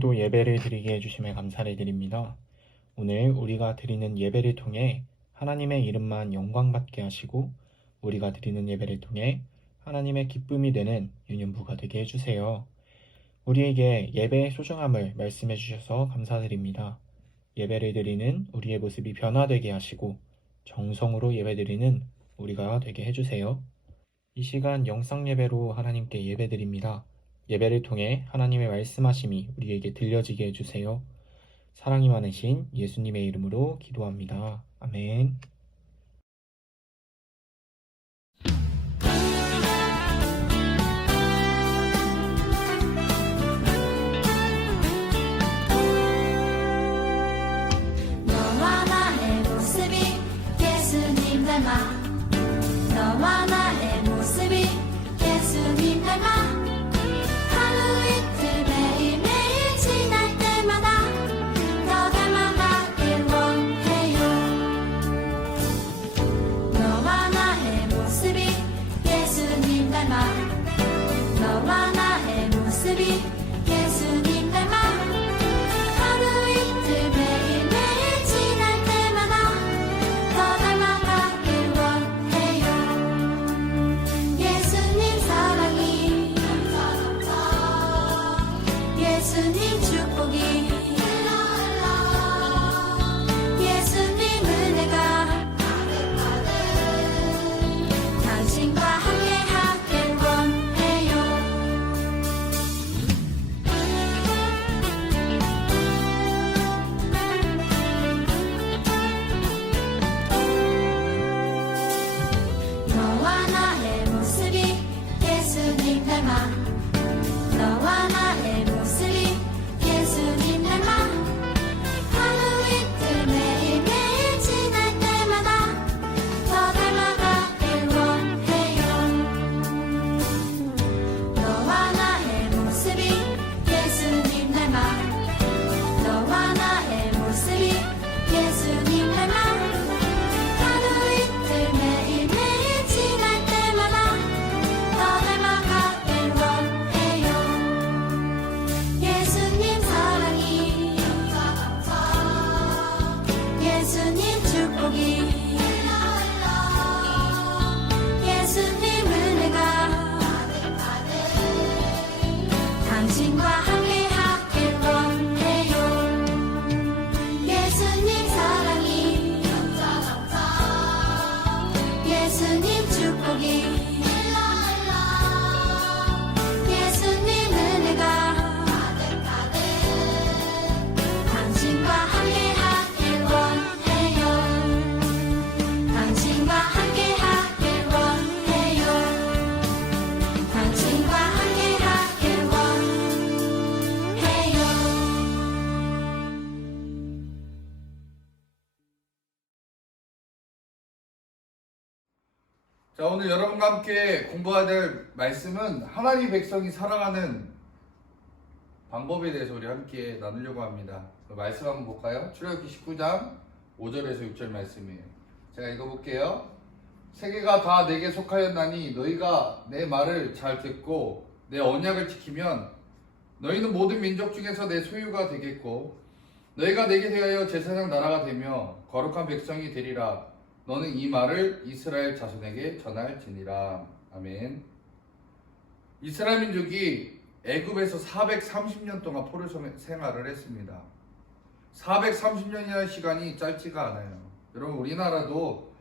오늘도 예배를 드리게 해주심에 감사를 드립니다. 오늘 우리가 드리는 예배를 통해 하나님의 이름만 영광받게 하시고 우리가 드리는 예배를 통해 하나님의 기쁨이 되는 유년부가 되게 해주세요. 우리에게 예배의 소중함을 말씀해 주셔서 감사드립니다. 예배를 드리는 우리의 모습이 변화되게 하시고 정성으로 예배드리는 우리가 되게 해주세요. 이 시간 영상 예배로 하나님께 예배드립니다. 예배를 통해 하나님의 말씀하심이 우리에게 들려지게 해주세요. 사랑이 많으신 예수님의 이름으로 기도합니다. 아멘. 너와 나의 모습이 예수님 닮아 너와 나의 모습이 예수님 닮아 하루 이틀 매일매일 지날 때마다 더 닮아가길 원해요. 너와 나의 모습이 예수님 닮아 너와 나의 모습이 예수님 닮아 하루 이틀 매일매일 지날 때마다 더 닮아가길 원해요. 예수님 사랑이 예수님 축복이 예수님 은혜가 당신과 함께하길 원해요. 너와 나의 모습이 예수님 닮아 너와 나의 모습이 예수님 닮아 하루 이틀 매일매일 지날 때마다 더 닮아가길 원해요. 너와 나의 모습이 예수님 닮아 너와 나의 모습이 예수님 닮아 하루 이틀 매일매일 지날 때마다 더 닮아가길 원해요. 예수님 사랑이 예수님 축복이 예수님 은혜가 당신과 함께하길 원해요. 예수님 사랑이 예수님 축복이 예수님 은혜가 당신과 함께하길 원해요. 당신과 함께하길 원해요. 당신과 함께하길 원해요. 자, 오늘 여러분과 함께 공부해야 될 말씀은 하나님 백성이 살아가는 방법에 대해서 우리 함께 나누려고 합니다. 그 말씀 한번 볼까요? 출애굽기 19장 5절에서 6절 말씀이에요. 제가 읽어볼게요. 세계가 다 내게 속하였나니 너희가 내 말을 잘 듣고 내 언약을 지키면 너희는 모든 민족 중에서 내 소유가 되겠고 너희가 내게 대하여 제사장 나라가 되며 거룩한 백성이 되리라. 너는 이 말을 이스라엘 자손에게 전할지니라. 아멘. 이스라엘 민족이 애굽에서 430년 동안 포로 생활을 했습니다. 430년이라는 시간이 짧지가 않아요. 여러분, 우리나라도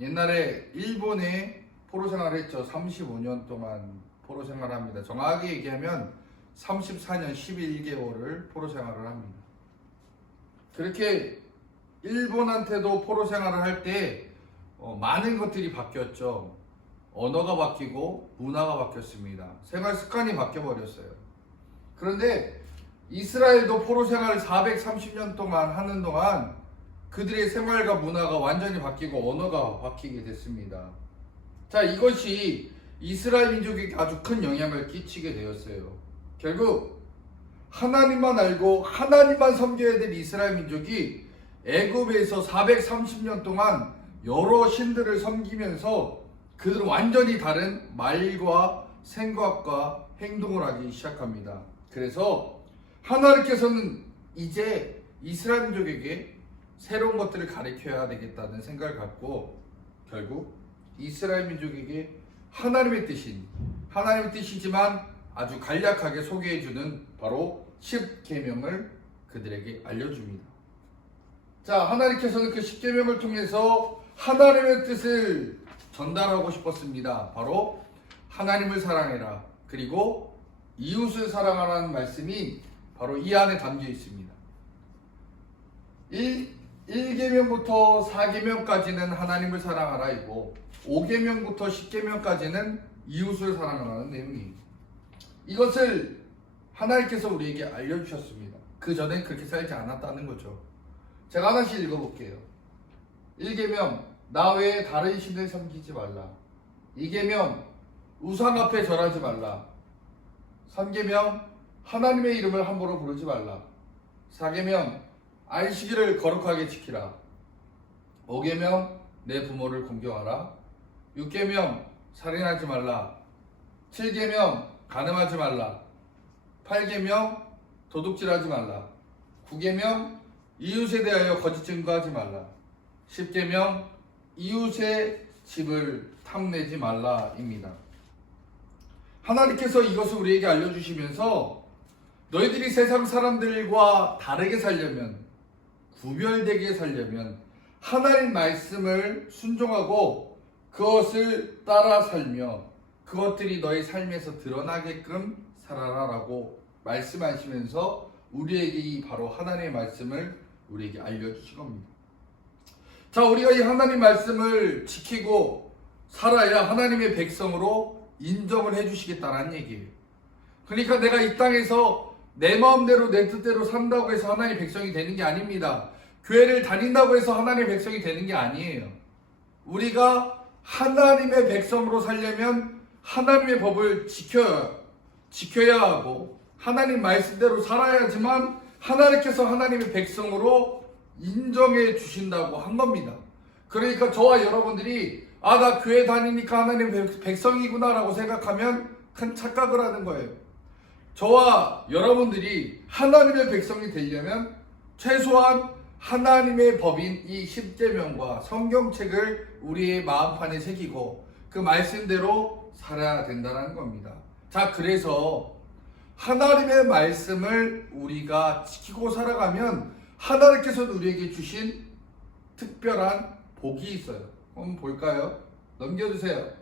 옛날에 일본에 포로 생활을 했죠. 35년 동안 포로 생활을 합니다. 정확하게 얘기하면 34년 11개월을 포로 생활을 합니다. 그렇게 일본한테도 포로 생활을 할 때 많은 것들이 바뀌었죠. 언어가 바뀌고 문화가 바뀌었습니다. 생활 습관이 바뀌어버렸어요. 그런데 이스라엘도 포로 생활을 430년 동안 하는 동안 그들의 생활과 문화가 완전히 바뀌고 언어가 바뀌게 됐습니다. 자, 이것이 이스라엘 민족에게 아주 큰 영향을 끼치게 되었어요. 결국 하나님만 알고 하나님만 섬겨야 될 이스라엘 민족이 애굽에서 430년 동안 여러 신들을 섬기면서 그들은 완전히 다른 말과 생각과 행동을 하기 시작합니다. 그래서 하나님께서는 이제 이스라엘 민족에게 새로운 것들을 가르쳐야 되겠다는 생각을 갖고 결국 이스라엘 민족에게 하나님의 뜻이지만 아주 간략하게 소개해주는 바로 10계명을 그들에게 알려줍니다. 자, 하나님께서는 그 10계명을 통해서 하나님의 뜻을 전달하고 싶었습니다. 바로 하나님을 사랑해라, 그리고 이웃을 사랑하라는 말씀이 바로 이 안에 담겨 있습니다. 1계명부터 4계명까지는 하나님을 사랑하라이고 5계명부터 10계명까지는 이웃을 사랑하라는 내용이에요. 이것을 하나님께서 우리에게 알려주셨습니다. 그 전엔 그렇게 살지 않았다는 거죠. 제가 하나씩 읽어볼게요. 1계명, 나 외에 다른 신을 섬기지 말라. 2계명, 우상 앞에 절하지 말라. 3계명, 하나님의 이름을 함부로 부르지 말라. 4계명, 안식일을 거룩하게 지키라. 5계명, 내 부모를 공경하라. 6계명, 살인하지 말라. 7계명, 간음하지 말라. 8계명, 도둑질하지 말라. 9계명, 이웃에 대하여 거짓 증거하지 말라. 10계명, 이웃의 집을 탐내지 말라입니다. 하나님께서 이것을 우리에게 알려주시면서 너희들이 세상 사람들과 다르게 살려면, 구별되게 살려면 하나님 말씀을 순종하고 그것을 따라 살며 그것들이 너의 삶에서 드러나게끔 살아라라고 말씀하시면서 우리에게 이 바로 하나님의 말씀을 우리에게 알려주신 겁니다. 자, 우리가 이 하나님 말씀을 지키고 살아야 하나님의 백성으로 인정을 해주시겠다는 얘기예요. 그러니까 내가 이 땅에서 내 마음대로 내 뜻대로 산다고 해서 하나님의 백성이 되는 게 아닙니다. 교회를 다닌다고 해서 하나님의 백성이 되는 게 아니에요. 우리가 하나님의 백성으로 살려면 하나님의 법을 지켜야 하고 하나님 말씀대로 살아야지만 하나님께서 하나님의 백성으로 인정해 주신다고 한 겁니다. 그러니까 저와 여러분들이 나 교회 다니니까 하나님의 백성이구나 라고 생각하면 큰 착각을 하는 거예요. 저와 여러분들이 하나님의 백성이 되려면 최소한 하나님의 법인 이 10계명과 성경책을 우리의 마음판에 새기고 그 말씀대로 살아야 된다는 겁니다. 자, 그래서 하나님의 말씀을 우리가 지키고 살아가면 하나님께서 우리에게 주신 특별한 복이 있어요. 한번 볼까요? 넘겨주세요.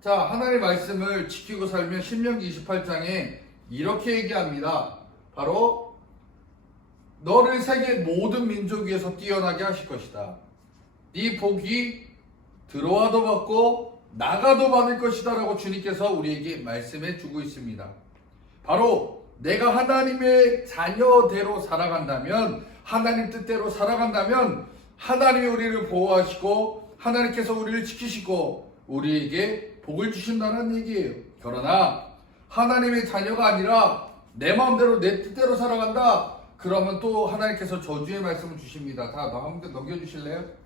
자, 하나님의 말씀을 지키고 살면 신명기 28장에 이렇게 얘기합니다. 바로 너를 세계 모든 민족 위에서 뛰어나게 하실 것이다. 네 복이 들어와도 받고 나가도 받을 것이다 라고 주님께서 우리에게 말씀해 주고 있습니다. 바로 내가 하나님의 자녀대로 살아간다면, 하나님 뜻대로 살아간다면 하나님이 우리를 보호하시고 하나님께서 우리를 지키시고 우리에게 복을 주신다는 얘기예요. 그러나 하나님의 자녀가 아니라 내 마음대로 내 뜻대로 살아간다, 그러면 또 하나님께서 저주의 말씀을 주십니다. 다 한번 넘겨주실래요?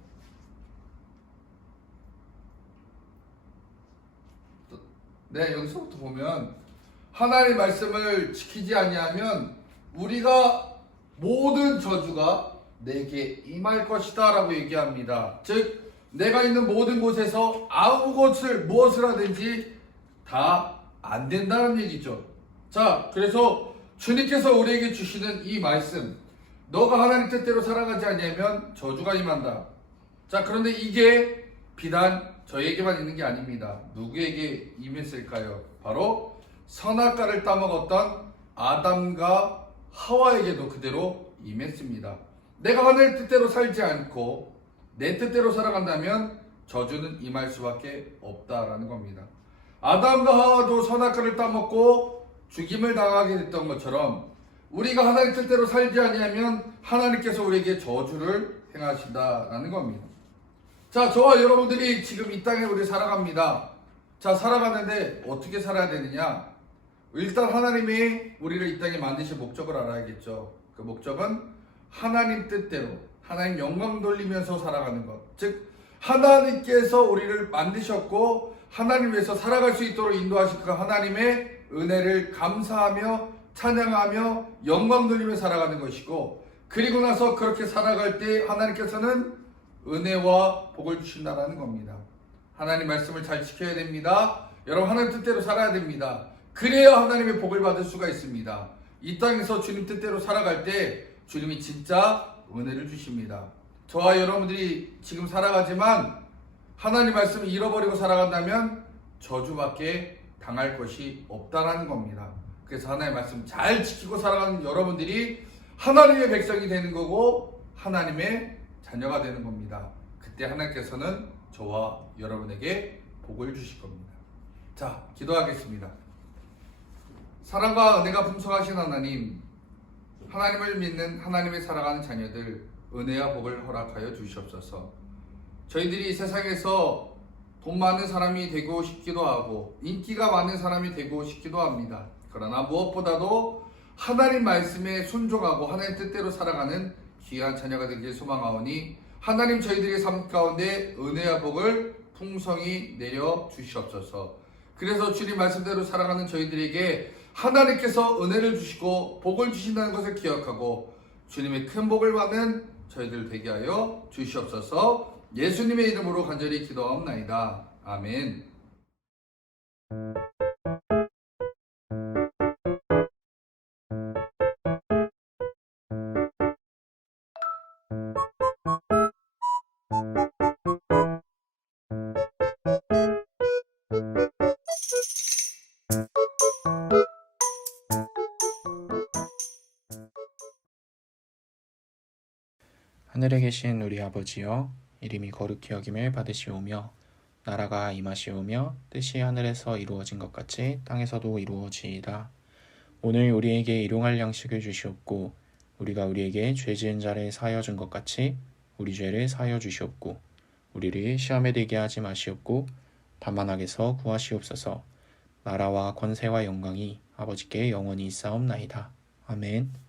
네, 여기서부터 보면 하나님의 말씀을 지키지 아니하면 우리가 모든 저주가 내게 임할 것이다 라고 얘기합니다. 즉 내가 있는 모든 곳에서 무엇을 하든지 다 안 된다는 얘기죠. 자, 그래서 주님께서 우리에게 주시는 이 말씀, 너가 하나님 뜻대로 살아가지 않으면 저주가 임한다. 자, 그런데 이게 비단 저에게만 있는 게 아닙니다. 누구에게 임했을까요? 바로 선악과를 따먹었던 아담과 하와에게도 그대로 임했습니다. 내가 하나님 뜻대로 살지 않고 내 뜻대로 살아간다면 저주는 임할 수밖에 없다라는 겁니다. 아담과 하와도 선악과를 따먹고 죽임을 당하게 됐던 것처럼 우리가 하나님 뜻대로 살지 아니하면 하나님께서 우리에게 저주를 행하신다라는 겁니다. 자, 저와 여러분들이 지금 이 땅에 우리 살아갑니다. 자, 살아가는데 어떻게 살아야 되느냐? 일단 하나님이 우리를 이 땅에 만드신 목적을 알아야겠죠. 그 목적은 하나님 뜻대로 하나님 영광 돌리면서 살아가는 것. 즉 하나님께서 우리를 만드셨고 하나님 위해서 살아갈 수 있도록 인도하실 그 하나님의 은혜를 감사하며 찬양하며 영광 돌리며 살아가는 것이고, 그리고 나서 그렇게 살아갈 때 하나님께서는 은혜와 복을 주신다는 겁니다. 하나님 말씀을 잘 지켜야 됩니다. 여러분, 하나님 뜻대로 살아야 됩니다. 그래야 하나님의 복을 받을 수가 있습니다. 이 땅에서 주님 뜻대로 살아갈 때 주님이 진짜 은혜를 주십니다. 저와 여러분들이 지금 살아가지만 하나님 말씀을 잃어버리고 살아간다면 저주밖에 당할 것이 없다라는 겁니다. 그래서 하나님의 말씀 잘 지키고 살아가는 여러분들이 하나님의 백성이 되는 거고 하나님의 자녀가 되는 겁니다. 그때 하나님께서는 저와 여러분에게 복을 주실 겁니다. 자, 기도하겠습니다. 사랑과 은혜가 풍성하신 하나님, 하나님을 믿는 하나님의 살아가는 자녀들 은혜와 복을 허락하여 주시옵소서. 저희들이 이 세상에서 돈 많은 사람이 되고 싶기도 하고 인기가 많은 사람이 되고 싶기도 합니다. 그러나 무엇보다도 하나님 말씀에 순종하고 하나님 뜻대로 살아가는 귀한 자녀가 되길 소망하오니 하나님 저희들의 삶 가운데 은혜와 복을 풍성히 내려 주시옵소서. 그래서 주님 말씀대로 살아가는 저희들에게 하나님께서 은혜를 주시고 복을 주신다는 것을 기억하고 주님의 큰 복을 받는 저희들 되게 하여 주시옵소서. 예수님의 이름으로 간절히 기도하옵나이다. 아멘. 하늘에 계신 우리 아버지여, 이름이 거룩히 여김을 받으시오며 나라가 임하시오며 뜻이 하늘에서 이루어진 것 같이 땅에서도 이루어지이다. 오늘 우리에게 일용할 양식을 주시옵고 우리가 우리에게 죄 지은 자를 사하여 준 것 같이 우리 죄를 사하여 주시옵고 우리를 시험에 들게 하지 마시옵고 다만 악에서 구하시옵소서. 나라와 권세와 영광이 아버지께 영원히 있사옵나이다. 아멘.